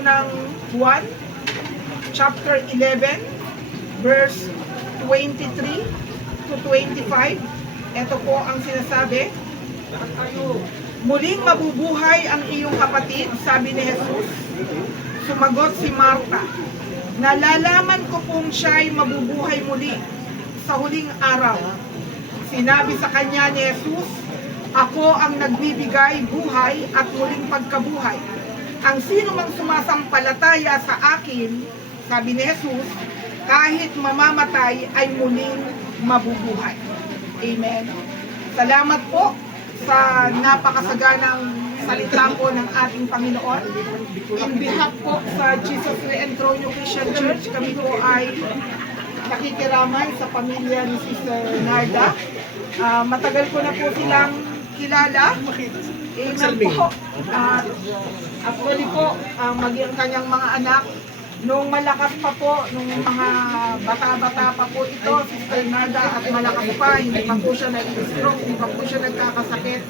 ng Juan, chapter 11, verse 23 to 25. Ito po ang sinasabi. Muling mabubuhay ang iyong kapatid, sabi ni Jesus. Sumagot si Marta, nalalaman ko pong siya'y mabubuhay muli sa huling araw. Sinabi sa kanya ni Jesus, ako ang nagbibigay buhay at muling pagkabuhay. Ang sino mang sumasampalataya sa akin, sabi ni Jesus, kahit mamamatay ay muling mabubuhay. Amen. Salamat po sa napakasaganang salita po ng ating Panginoon. In behalf po sa Jesus Reentronio Christian Church, kami po ay nakikiramay sa pamilya ni Sister Narda. Matagal ko na po silang kilala. Amen po. Actually po, maging kanyang mga anak, nung malakas pa po, nung mga bata-bata pa po ito, Sister Narda, at malakas pa, hindi pa po siya nag-stroke, hindi pa po siya nagkakasakit,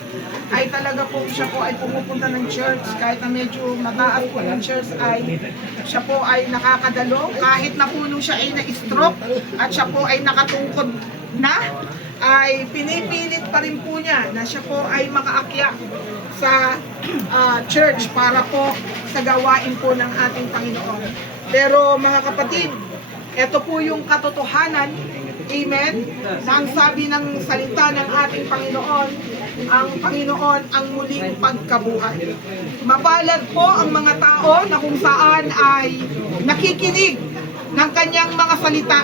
ay talaga po siya po ay pumupunta ng church, kahit na medyo mataas po ng church, ay siya po ay nakakadalo, kahit na po nung siya ay na-stroke, at siya po ay nakatungkod na, ay pinipilit pa rin po niya na siya po ay makaakyat sa church para po sa gawain po ng ating Panginoon. Pero mga kapatid, ito po yung katotohanan, amen, na ang sabi ng salita ng ating Panginoon, ang Panginoon ang muling pagkabuhay. Mapalad po ang mga tao na kung saan ay nakikinig ng kanyang mga salita.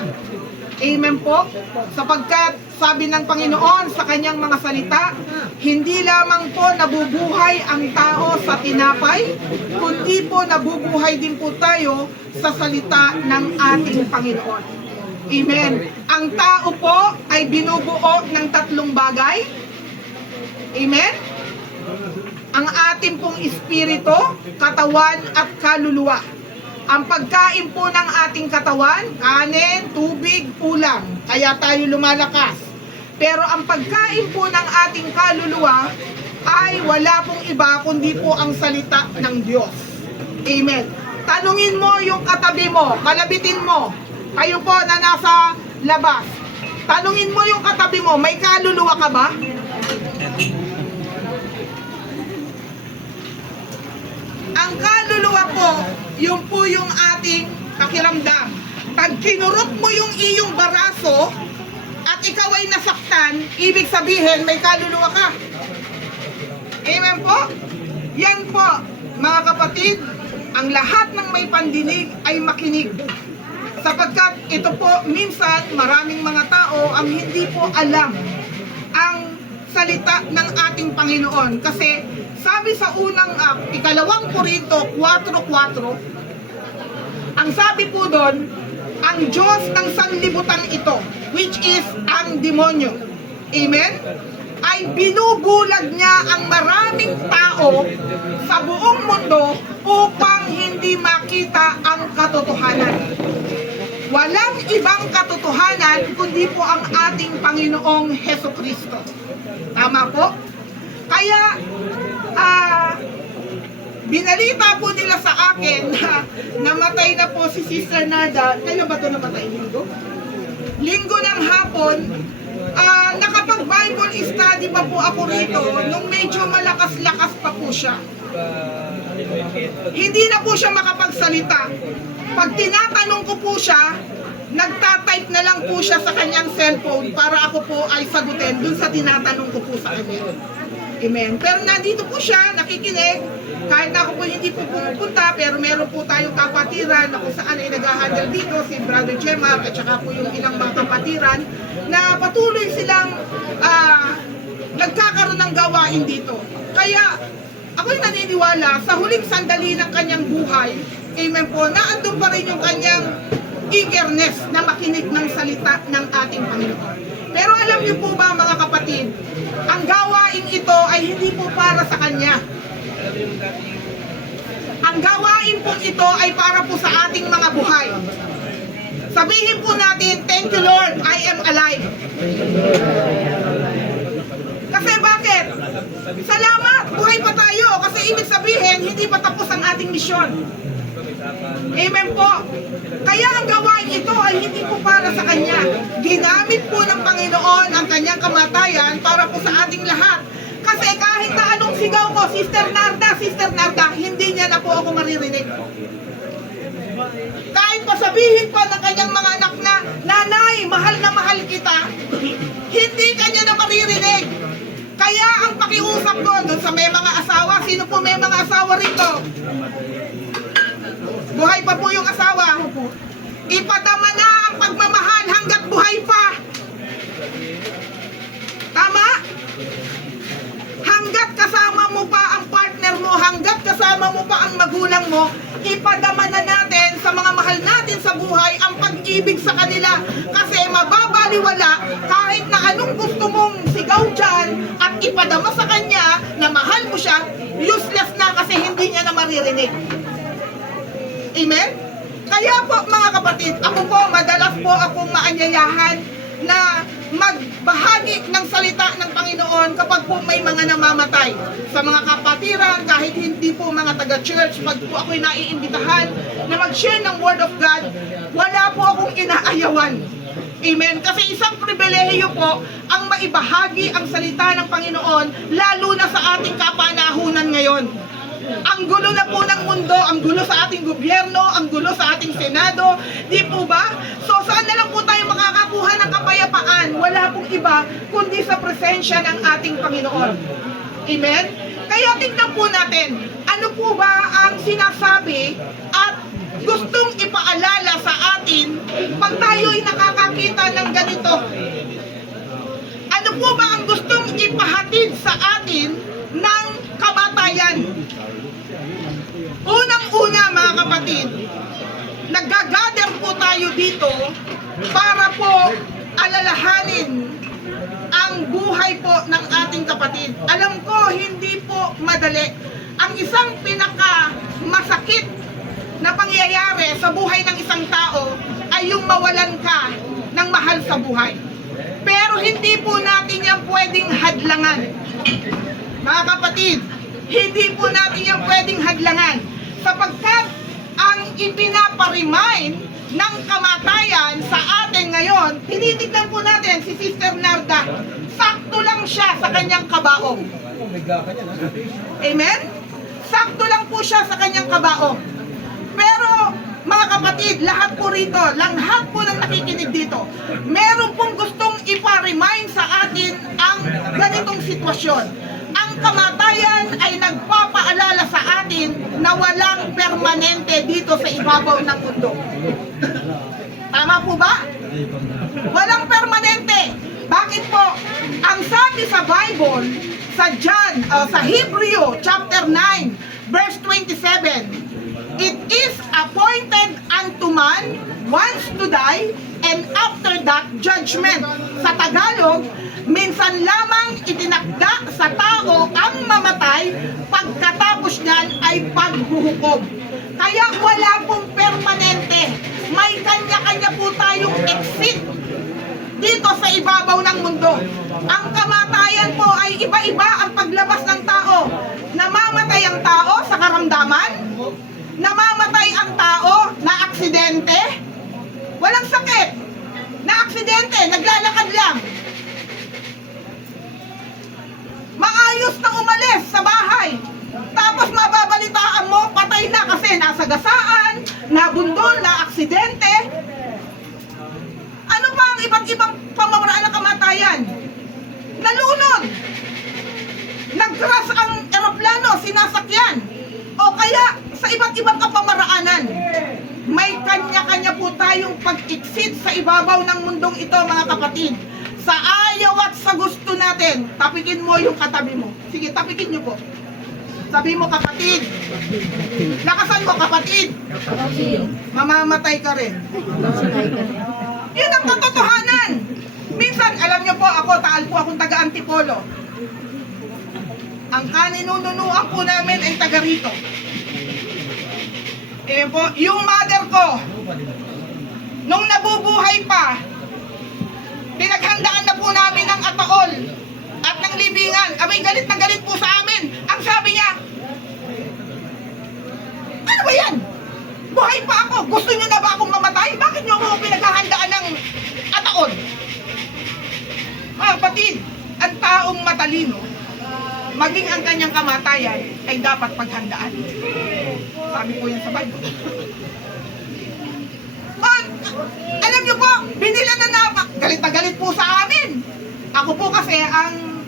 Amen po, sapagkat sabi ng Panginoon sa kanyang mga salita, hindi lamang po nabubuhay ang tao sa tinapay, kundi po nabubuhay din po tayo sa salita ng ating Panginoon. Amen. Ang tao po ay binubuo ng tatlong bagay. Amen. Ang ating pong espiritu, katawan at kaluluwa. Ang pagkain po ng ating katawan, kanin, tubig, ulam. Kaya tayo lumalakas. Pero ang pagkain po ng ating kaluluwa ay wala pong iba kundi po ang salita ng Diyos. Amen. Tanungin mo yung katabi mo, kalabitin mo. Kayo po na nasa labas. Tanungin mo yung katabi mo, may kaluluwa ka ba? Ang kaluluwa po, yun po yung ating pakiramdam. Pag kinurot mo yung iyong baraso at ikaw ay nasaktan, ibig sabihin may kaluluwa ka. Amen po? Yan po, mga kapatid, ang lahat ng may pandinig ay makinig. Sapagkat ito po, minsan maraming mga tao ang hindi po alam ang salita ng ating Panginoon. Kasi sabi sa unang ikalawang Korinto 4:4, ang sabi po doon, ang Diyos ng sanlibutan ito, which is ang demonyo, amen, ay binubulag niya ang maraming tao sa buong mundo upang hindi makita ang katotohanan. Walang ibang katotohanan kundi po ang ating Panginoong Hesukristo. Tama po? Kaya, binalita po nila sa akin na namatay na po si Sister Narda. Kailan ba ito namatay? Linggo ng hapon. Nakapag-Bible study pa po ako rito nung medyo malakas-lakas pa po siya. Hindi na po siya makapagsalita. Pag tinatanong ko po siya, nagtatype na lang po siya sa kanyang cellphone para ako po ay sagutin dun sa tinatanong ko po sa kanya. Amen. Pero nandito po siya, nakikinig. Kahit na ako po hindi po pumupunta, pero meron po tayong kapatiran na kung saan ay nag-handle dito, si Brother Gemma at saka po yung ilang mga kapatiran na patuloy silang nagkakaroon ng gawain dito. Kaya ako'y naniniwala sa huling sandali ng kanyang buhay, amen po, na andun pa rin yung kanyang eagerness na makinig ng salita ng ating Panginoon. Pero alam niyo po ba mga kapatid, ang gawain ito ay hindi po para sa kanya. Ang gawain po ito ay para po sa ating mga buhay. Sabihin po natin, thank you Lord, I am alive. Kasi bakit? Salamat! Buhay pa tayo kasi ibig sabihin, hindi pa tapos ang ating misyon. Amen po. Kaya ang gawain ito ay hindi po para sa Kanya. Ginamit po ng Panginoon ang Kanyang kamatayan para po sa ating lahat. Kasi kahit na anong sigaw ko, Sister Narda, hindi niya na po ako maririnig. Kahit pasabihin pa ng kanyang mga anak na, Nanay, mahal na mahal kita, hindi kanya na maririnig. Kaya ang pakiusap ko doon sa may mga asawa, sino po may mga asawa rito? Buhay pa po yung asawa. Ipadama na ang pagmamahal hanggat buhay pa. Tama? Hanggat kasama mo pa ang partner mo, hanggat kasama mo pa ang magulang mo, ipadama na natin sa mga mahal natin sa buhay ang pag-ibig sa kanila. Kasi mababaliwala kahit na anong gusto mong sigaw dyan at ipadama sa kanya na mahal mo siya, useless na kasi hindi niya na maririnig. Amen? Kaya po mga kapatid, ako po, madalas po akong maanyayahan na magbahagi ng salita ng Panginoon kapag po may mga namamatay. Sa mga kapatiran, kahit hindi po mga taga-church, pag po ako'y naiimbitahan na mag-share ng Word of God, wala po akong inaayawan. Amen? Kasi isang pribilehiyo po ang maibahagi ang salita ng Panginoon, lalo na sa ating kapanahunan ngayon. Ang gulo na po ng mundo, ang gulo sa ating gobyerno, ang gulo sa ating Senado, di po ba? So saan na lang po tayo makakakuha ng kapayapaan? Wala pong iba kundi sa presensya ng ating Panginoon. Amen? Kaya tingnan po natin, ano po ba ang sinasabi at gustong ipaalala sa atin pag tayo'y nakakakita ng ganito? Ano po ba ang gustong ipahatid sa atin ng kamatayan? Unang-una mga kapatid, naggagather po tayo dito para po alalahanin ang buhay po ng ating kapatid. Alam ko, hindi po madali. Ang isang pinaka-masakit na pangyayari sa buhay ng isang tao ay yung mawalan ka ng mahal sa buhay. Pero hindi po natin yan pwedeng hadlangan. Mga kapatid, hindi po natin yan pwedeng hadlangan. Sapagkat ang ipinaparimain ng kamatayan sa atin ngayon, tinitignan po natin si Sister Narda, sakto lang siya sa kanyang kabaong. Amen? Sakto lang po siya sa kanyang kabaong. Pero mga kapatid, lahat po rito, lahat po ng nakikinig dito, meron pong gustong iparimain sa atin ang ganitong sitwasyon. Ang kamatayan ay nagpapaalala sa atin na walang permanente dito sa ibabaw ng mundo. Tama po ba? Walang permanente. Bakit po? Ang sabi sa Bible, sa Hebreo chapter 9, verse 27, it is appointed unto man once to die, and after that, judgment. Sa Tagalog, minsan lamang itinakda sa tao ang mamatay, pagkatapos niyan ay paghuhukom. Kaya wala pong permanente. May kanya-kanya po tayong exit dito sa ibabaw ng mundo. Ang kamatayan po ay iba-iba ang paglabas ng tao. Namamatay ang tao sa karamdaman, namamatay ang tao na aksidente, walang sakit, na aksidente, naglalakad lang, maayos na umalis sa bahay, tapos mababalitaan mo, patay na kasi nasagasaan, nabundol, na aksidente. Ano pa ang iba't ibang pamamaraan ng kamatayan? Nalunod, nag-crash ang eroplano, sinasakyan, o kaya sa iba't ibang kapamaraanan. May kanya-kanya po tayong pag-exit sa ibabaw ng mundong ito, mga kapatid. Sa ayaw at sa gusto natin, tapikin mo yung katabi mo. Sige, tapikin nyo po. Sabi mo, kapatid. Lakasan mo, kapatid. Mamamatay ka rin. Yun ang katotohanan. Minsan, alam nyo po, taal po akong taga-Antipolo. Ang kaninununuan po namin ay taga rito. Po, yung mother ko, nung nabubuhay pa, pinaghandaan na po namin ng ataol at ng ng libingan. Abay, galit na galit po sa amin. Ang sabi niya, ano ba yan? Buhay pa ako. Gusto niyo na ba akong mamatay? Bakit niyo ako pinaghahandaan ng ataon? Mga kapatid, ang taong matalino, maging ang kanyang kamatayan ay dapat paghandaan. Sabi po yan sa Bible. At, alam niyo po, binila na galit na galit po sa amin. Ako po kasi ang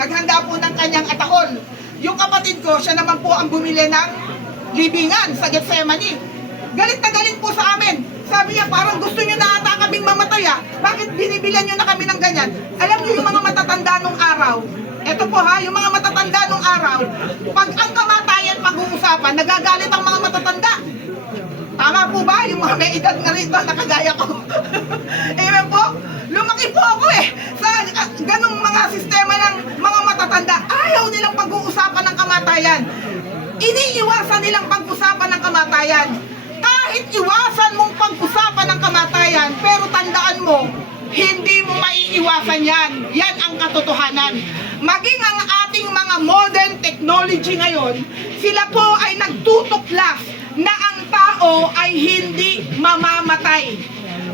naghanda po ng kanyang ataon. Yung kapatid ko, siya naman po ang bumili ng libingan sa Gethsemane. Galit na galit po sa amin. Sabi niya, parang gusto niyo na ata kaming mamataya. Bakit binibilan niyo na kami ng ganyan? Alam niyo yung mga matatanda nung araw, eto po ha, yung mga matatanda nung araw, pag ang kamatayan pag-uusapan, nagagalit ang mga matatanda. Tama po ba? Yung mga may edad nga rito, nakagaya ko. Amen po? Lumaki po ako sa ganung mga sistema ng mga matatanda. Ayaw nilang pag-uusapan ng kamatayan. Iniiwasan nilang pag-usapan ng kamatayan. Kahit iwasan mong pag-usapan ng kamatayan, pero tandaan mo, hindi mo maiiwasan yan. Yan ang katotohanan. Maging ang ating mga modern technology ngayon, sila po ay nagtutuklas na ang tao ay hindi mamamatay.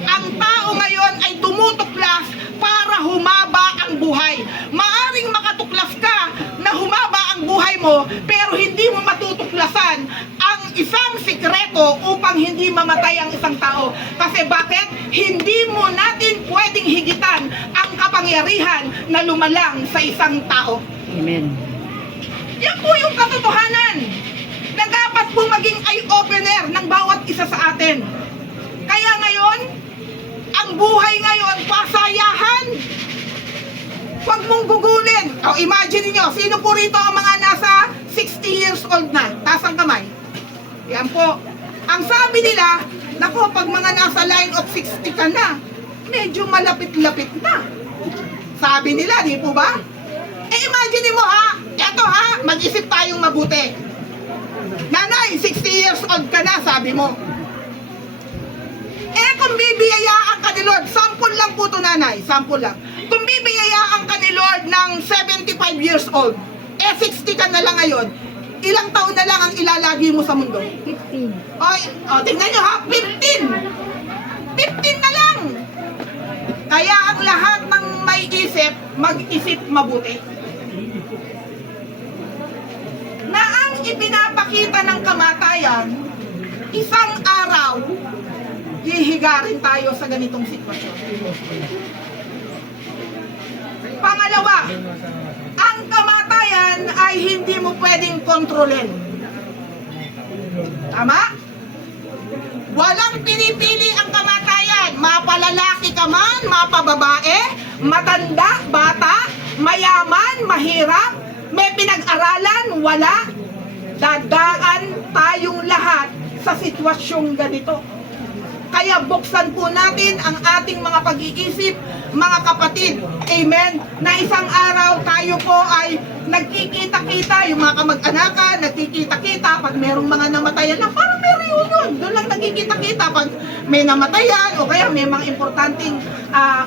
Ang tao ngayon ay tumutuklas para humaba ang buhay. Maaring makatuklas ka na humaba ang buhay mo, pero hindi mo matutuklasan ang isang sikreto upang hindi mamatay ang isang tao. Kasi bakit? Hindi mo natin pwedeng higitan ang kapangyarihan na lumalang sa isang tao. Amen. Yan po yung katotohanan na dapat po maging eye-opener ng bawat isa sa atin. Kaya ngayon, ang buhay ngayon, pasayahan. Huwag mong gugulin. O, imagine niyo, sino po rito ang mga nasa 60 years old na? Taas ang kamay. Yan po. Ang sabi nila, naku, pag mga nasa line of 60 ka na, medyo malapit-lapit na. Sabi nila, di po ba? Imagine mo ha, eto ha, mag-isip tayong mabuti. Nanay, 60 years old ka na, sabi mo. Kung bibiyayaan ka ni Lord, sample lang po to nanay, sample lang. Kung bibiyayaan ka ni Lord ng 75 years old, 60 ka na lang ngayon, ilang taon na lang ang ilalagi mo sa mundo? 15. Tingnan nyo ha, 15! 15 na lang! Kaya ang lahat ng may isip, mag-isip mabuti. Na ang ipinapakita ng kamatayan, isang araw, hihiga rin tayo sa ganitong sitwasyon. Pangalawa, ang kamatayan ay hindi mo pwedeng kontrolin. Tama? Walang pinipili ang kamatayan. Mapalalaki ka man, mapababae, matanda, bata, mayaman, mahirap, may pinag-aralan, wala. Dadaan tayong lahat sa sitwasyong ganito. Kaya buksan po natin ang ating mga pag-iisip, mga kapatid. Amen. Na isang araw tayo po ay nagkikita-kita, yung mga kamag-anakan, nagkikita-kita pag merong mga namatayan na parang may reunion. Doon lang nagkikita-kita pag may namatayan o kaya may mga importanteng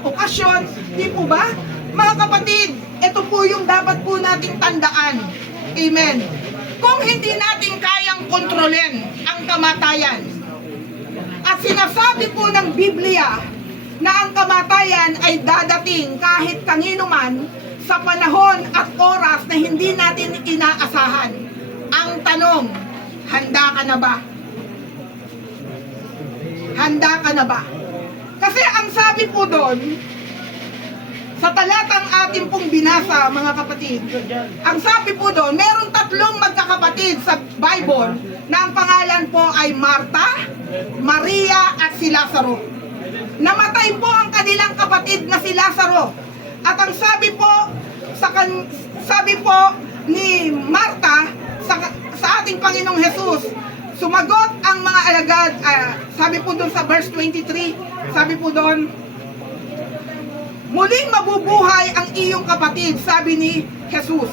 okasyon. Di po ba? Mga kapatid, ito po yung dapat po nating tandaan. Amen. Kung hindi natin kayang kontrolin ang kamatayan, at sinasabi po ng Biblia na ang kamatayan ay dadating kahit kanino man sa panahon at oras na hindi natin inaasahan. Ang tanong, handa ka na ba? Handa ka na ba? Kasi ang sabi po doon, sa talatang ating pong binasa, mga kapatid, ang sabi po doon, meron 3 magkakapatid sa Bible na ang pangalan po ay Marta, Maria at si Lazaro. Namatay po ang kanilang kapatid na si Lazaro. At ang sabi po ni Marta sa ating Panginoong Jesus, sumagot ang mga alagad, sabi po doon sa verse 23, sabi po doon, muling mabubuhay ang iyong kapatid, sabi ni Jesus.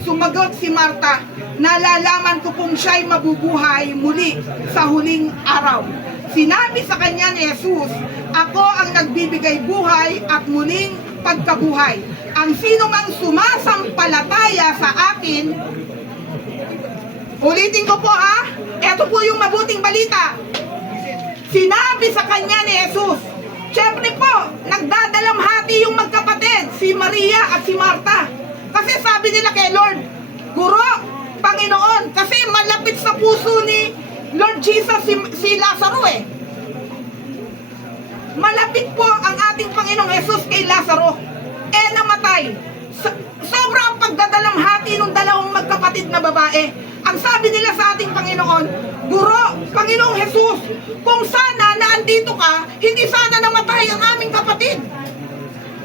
Sumagot si Marta, nalalaman ko pong siya'y mabubuhay muli sa huling araw. Sinabi sa kanya ni Jesus, ako ang nagbibigay buhay at muling pagkabuhay. Ang sino mang sumasampalataya sa akin, ulitin ko po ha, ito po yung mabuting balita. Sinabi sa kanya ni Jesus, siyempre po, nagdadalamhati yung magkapatid, si Maria at si Marta. Kasi sabi nila kay Lord, Guro, Panginoon, kasi malapit sa puso ni Lord Jesus si Lazaro eh. Malapit po ang ating Panginoong Jesus kay Lazaro. Namatay. Sobrang pagdadalamhati ng dalawang magkapatid na babae. Ang sabi nila sa ating Panginoon, Guro, Panginoong Jesus, kung sana na andito ka, hindi sana namatay ang aming kapatid.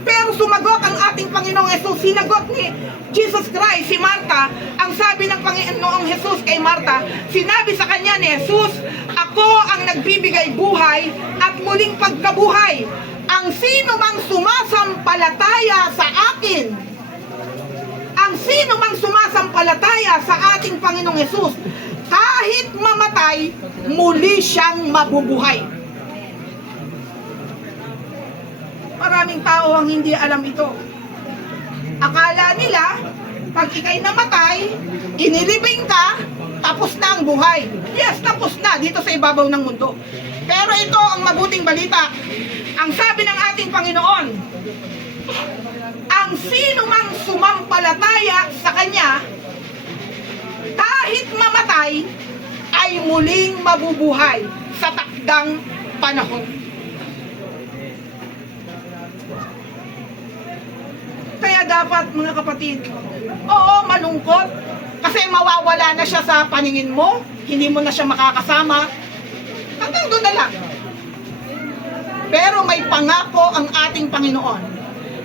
Pero sumagot ang ating Panginoong Jesus, sinagot ni Jesus Christ, si Marta, ang sabi ng Panginoong Jesus kay Marta, sinabi sa kanya ni Jesus, ako ang nagbibigay buhay at muling pagkabuhay. Ang sino mang sumasampalataya sa akin, ang sino mang sumasampalataya sa ating Panginoong Jesus, kahit mamatay, muli siyang mabubuhay. Maraming tao ang hindi alam ito. Akala nila, pag ikay namatay, inilibing ka, tapos na ang buhay. Yes, tapos na dito sa ibabaw ng mundo. Pero ito ang mabuting balita. Ang sabi ng ating Panginoon, ang sino mang sumampalataya sa Kanya, kahit mamatay, ay muling mabubuhay sa takdang panahon. Kaya dapat mga kapatid, oo, malungkot, kasi mawawala na siya sa paningin mo, hindi mo na siya makakasama, hanggang doon na lang. Pero may pangako ang ating Panginoon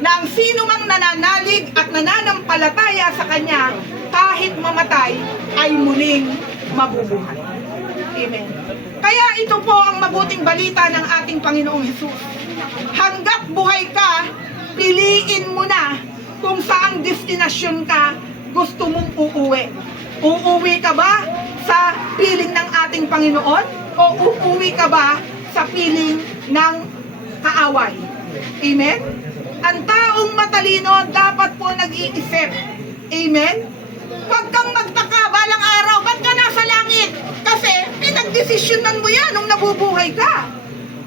na ang sino mang nananalig at nananampalataya sa Kanya, kahit mamatay, ay muling mabubuhay. Amen. Kaya ito po ang mabuting balita ng ating Panginoong Jesus. Hanggat buhay ka, piliin mo na kung saang destinasyon ka gusto mong uuwi. Uuwi ka ba sa piling ng ating Panginoon o uuwi ka ba sa piling ng kaaway? Amen? Ang taong matalino dapat po nag-iisip. Amen? Huwag kang magtaka balang araw, ba't ka nasa langit? Kasi pinagdesisyonan mo yan nung nabubuhay ka.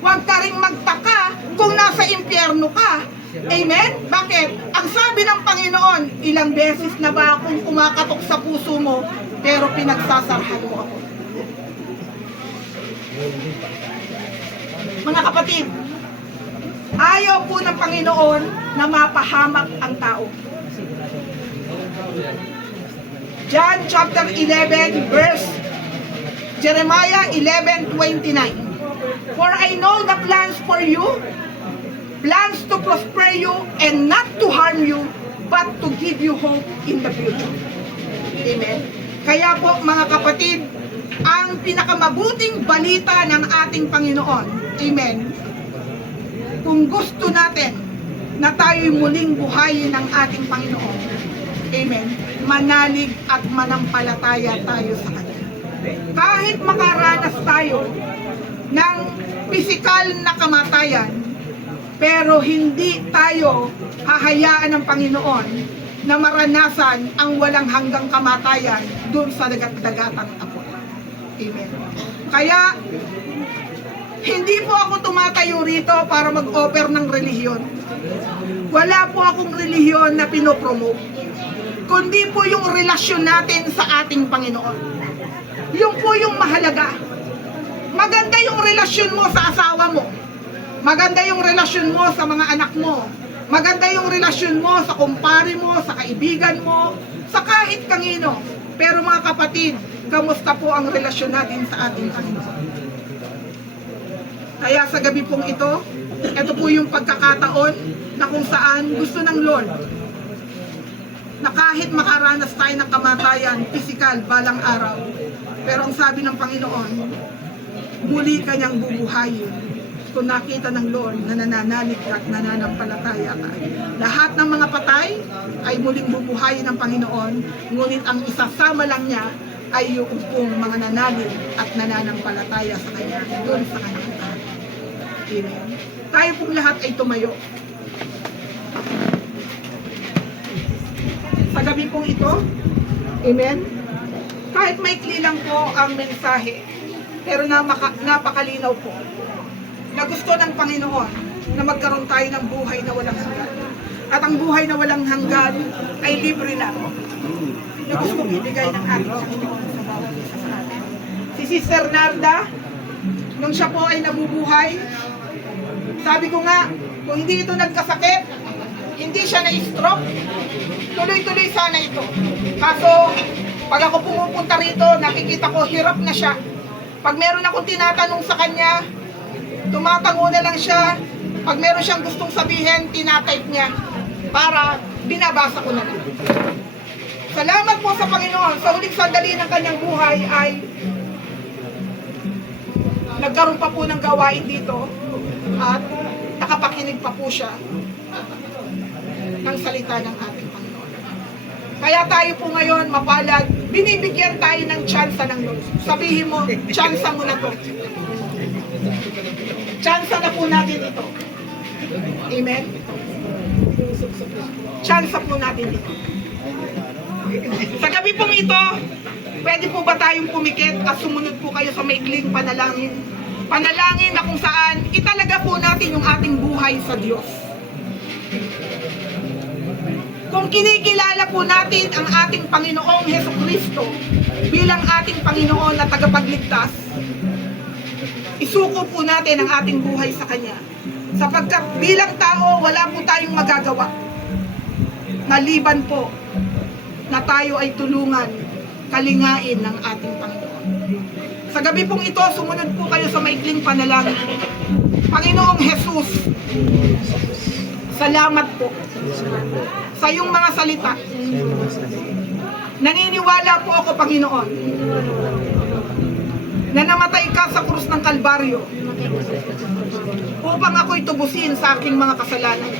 Huwag ka rin magtaka kung nasa impyerno ka. Amen? Bakit? Ang sabi ng Panginoon, ilang beses na ba akong kumakatok sa puso mo, pero pinagsasarhan mo ako. Mga kapatid, ayaw po ng Panginoon na mapahamak ang tao. John chapter 11 verse Jeremiah 11:29. For I know the plans for you, plans to prosper you and not to harm you, but to give you hope in the future. Amen. Kaya po mga kapatid, ang pinakamabuting balita ng ating Panginoon, amen, kung gusto natin na tayo'y muling buhayin ng ating Panginoon, amen, manalig at manampalataya tayo sa Kanya. Kahit makaranas tayo ng pisikal na kamatayan, pero hindi tayo hahayaan ng Panginoon na maranasan ang walang hanggang kamatayan doon sa dagat-dagatang apoy. Amen. Kaya, hindi po ako tumatayo rito para mag-offer ng relihiyon. Wala po akong relihiyon na pinopromote. Kundi po yung relasyon natin sa ating Panginoon. Yung po yung mahalaga. Maganda yung relasyon mo sa asawa mo. Maganda yung relasyon mo sa mga anak mo. Maganda yung relasyon mo sa kumpare mo, sa kaibigan mo, sa kahit kanino. Pero mga kapatid, kamusta po ang relasyon natin sa ating Panginoon? Kaya sa gabi pong ito po yung pagkakataon na kung saan gusto ng Lord na kahit makaranas tayo ng kamatayan, pisikal, balang araw, pero ang sabi ng Panginoon, muli kanyang bubuhayin kung nakita ng Lord na nananalig at nananampalataya ka. Lahat ng mga patay ay muling bubuhayin ng Panginoon, ngunit ang isasama lang niya ay yung pong mga nanalig at nananampalataya sa Kanya, doon sa Kanya. Amen. Tayo pong lahat ay tumayo. gabi pong ito. Amen? Kahit maikli lang po ang mensahe, pero napakalinaw po na gusto ng Panginoon na magkaroon tayo ng buhay na walang hanggan. At ang buhay na walang hanggan ay libre lang. Na gusto ibigay ng ating Panginoon sa bawat isa sa atin. Si Sister Narda, nung siya po ay nabubuhay, sabi ko nga, kung hindi ito nagkasakit, hindi siya na-stroke, tuloy-tuloy sana ito. Kaso, pag ako pumupunta rito, nakikita ko hirap na siya. Pag meron akong tinatanong sa kanya, tumatango na lang siya. Pag meron siyang gustong sabihin, tinatype niya para binabasa ko na lang. Salamat po sa Panginoon. Sa huling sandali ng kanyang buhay ay nagkaroon pa po ng gawain dito at nakapakinig pa po siya ng salita ng ating Panginoon. Kaya tayo po ngayon mapalad, binibigyan tayo ng tsansa ng Diyos. Sabihin mo, tsansa mo na to. Tsansa na po natin ito. Amen? Tsansa po natin ito. Sa gabi pong ito, pwede po ba tayong pumikit at sumunod po kayo sa maikling panalangin? Panalangin na kung saan italaga po natin yung ating buhay sa Diyos. Kung kinikilala po natin ang ating Panginoong Hesukristo bilang ating Panginoon na tagapagligtas, isuko po natin ang ating buhay sa Kanya. Sapagkat bilang tao, wala po tayong magagawa. Maliban po na tayo ay tulungan, kalingain ng ating Panginoon. Sa gabi pong ito, sumunod po kayo sa maikling panalangin. Panginoong Jesus, salamat po sa iyong mga salita. Naniniwala po ako, Panginoon, na namatay ka sa krus ng Kalbaryo upang ako'y tubusin sa aking mga kasalanan.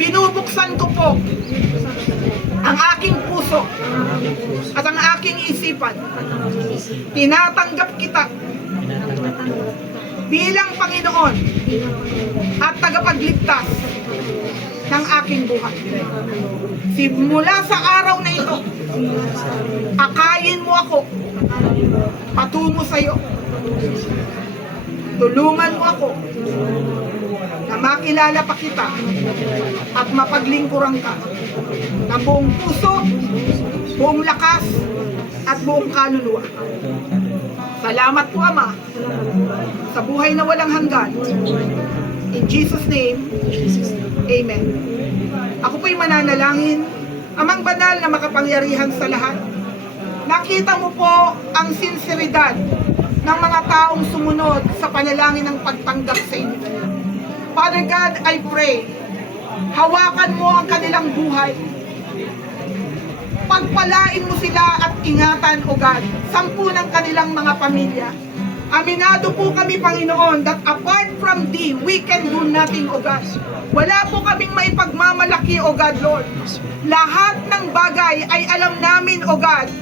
Pinubuksan ko po ang aking puso at ang aking isipan. Tinatanggap kita bilang Panginoon at tagapagligtas ng aking buhay. Simula sa araw na ito, akayin mo ako patungo sa iyo. Tulungan mo ako na makilala pa kita at mapaglingkuran ka na buong puso, buong lakas at buong kaluluwa. Salamat po, Ama, sa buhay na walang hanggan. In Jesus' name, Amen. Ako po'y mananalangin. Amang banal na makapangyarihan sa lahat, nakita mo po ang sinseridad ng mga taong sumunod sa panalangin ng pagtanggap sa inyo. Father God, I pray, hawakan mo ang kanilang buhay. Pagpalain mo sila at ingatan, O God, sampu ng kanilang mga pamilya. Aminado po kami, Panginoon, that apart from Thee, we can do nothing, O God. Wala po kaming maipagmamalaki, O God, Lord. Lahat ng bagay ay alam namin, O God.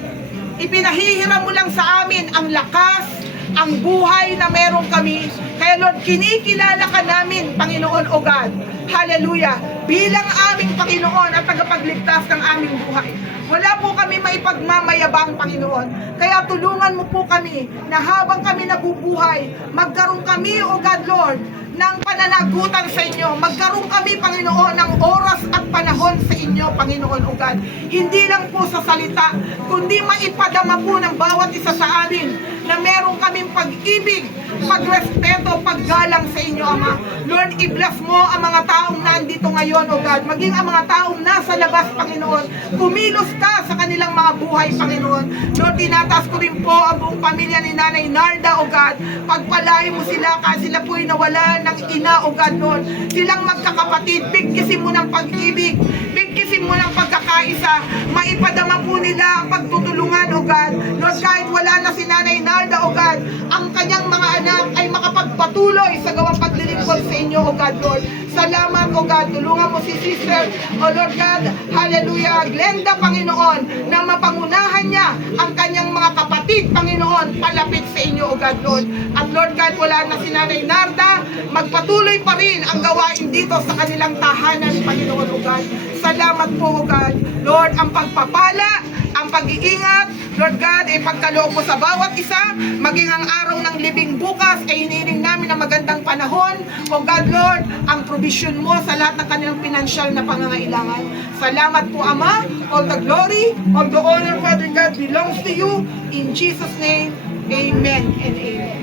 Ipinahihiram mo lang sa amin ang lakas, ang buhay na meron kami. Kaya Lord, kinikilala ka namin, Panginoon, O God. Hallelujah. Bilang aming Panginoon at tagapagligtas ng aming buhay. Wala po kami maipagmamayabang, Panginoon. Kaya tulungan mo po kami na habang kami nabubuhay, magkaroon kami, O God, Lord, ng pananagutan sa inyo. Magkaroon kami, Panginoon, ng oras at panahon sa inyo, Panginoon, O God. Hindi lang po sa salita, kundi maipadama po ng bawat isa sa amin na meron kaming pag-ibig, pagrespeto, paggalang sa inyo, Ama. Lord, i-bless mo ang mga taong nandito ngayon, O God. Maging ang mga taong nasa labas, Panginoon. Kumilos ka sa kanilang mga buhay, Panginoon. Lord, tinataas ko rin po ang buong pamilya ni Nanay Narda, O God. Pagpalain mo sila kasi sila po'y nawala ng ina, O God, Lord. Silang magkakapatid, bigkisin mo ng pag-ibig, bigkisin mo ng pagkakaisa, maipadama po nila ang pagtutulungan, O God. Lord, kahit wala na si Nanay Narda, O God, ang kanyang mga anak ay makapagpatuloy sa gawang paglilingkod sa inyo, O God, Lord. Salamat, O God. Tulungan mo si Sister, O Lord God, hallelujah, Glenda, Panginoon, na mapangunahan niya ang kanyang mga kapatid Maghatid, Panginoon, palapit sa inyo, O God, Lord. At Lord God, wala na si Nanay Narda, magpatuloy pa rin ang gawain dito sa kanilang tahanan, Panginoon, O God. Salamat po, O God. Lord, ang pagpapala, ang pag-iingat, Lord God, ay pagkaloob mo sa bawat isa, maging ang araw ng libing bukas, ay hinihiling namin ang magandang panahon. O God, Lord, ang provision mo sa lahat ng kanilang pinansyal na pangangailangan. Salamat po, Ama. All the glory, all the honor, Father God, belongs to you. In Jesus' name, amen and amen.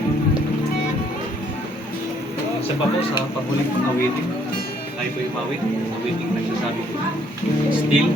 Isa pa po sa panghuling pang-awiting, tayo po yung awit, awiting nagsasabi ko, still,